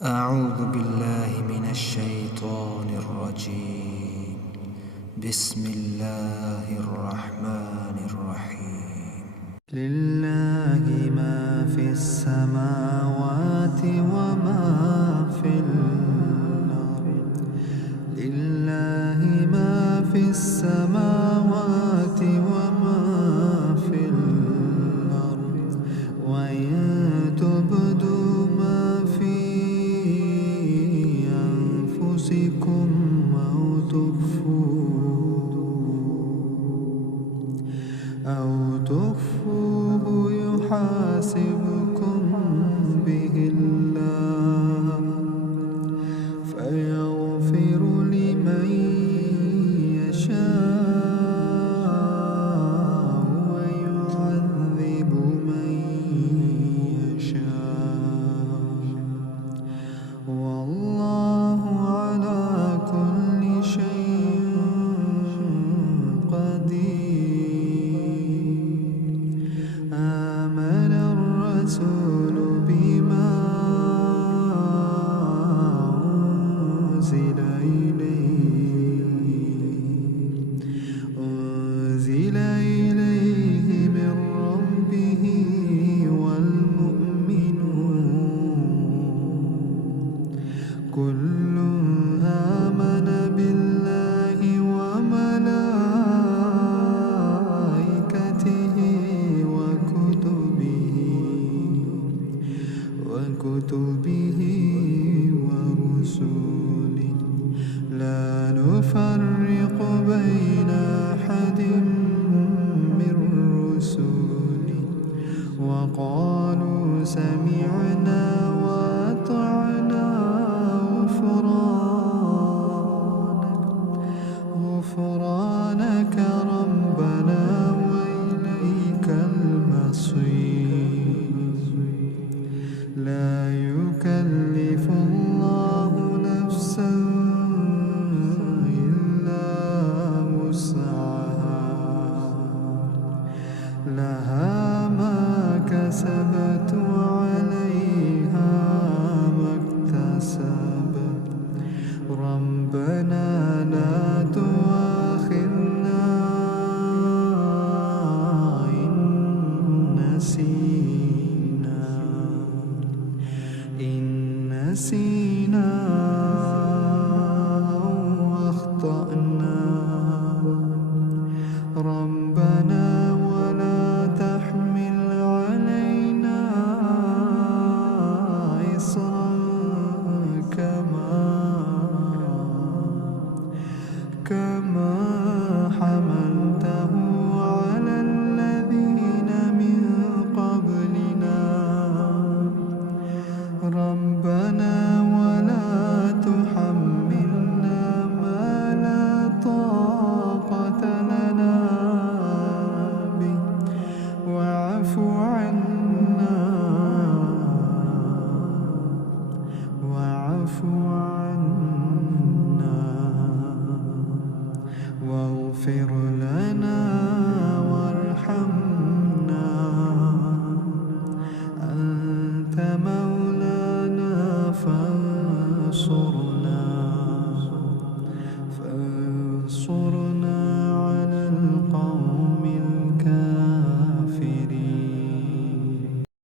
أعوذ بالله من الشيطان الرجيم. بسم الله الرحمن الرحيم. لله ما في السماوات وما في الأرض. لله ما في السماوات وما في الأرض. وإن تبدوا ما في أنفسكم أو تخفوه يحاسبكم به الله فيغفر لمن يشاء ويعذب من يشاء والله على كل شيء قدير. آمن الرسول بما أنزل إليه من ربه والمؤمنون كل آمن بالله وملائكته وكتبه ورسله لا نفرق بين أحد من رسله وقالوا سمعنا وأطعنا غفرانك ربنا وإليك المصير. لا يكلف الله نفسا إلا وسعها لها ما كسبت وعليها ما اكتسبت ربنا لا تؤاخذنا إن نسينا أو أخطأنا ربنا ولا تحمل علينا إصرا كما حملته على الذين من قبلنا ربنا ولا تحملنا ما لا طاقة لنا به واعف عنا واغفر لنا وارحمنا أنت مولانا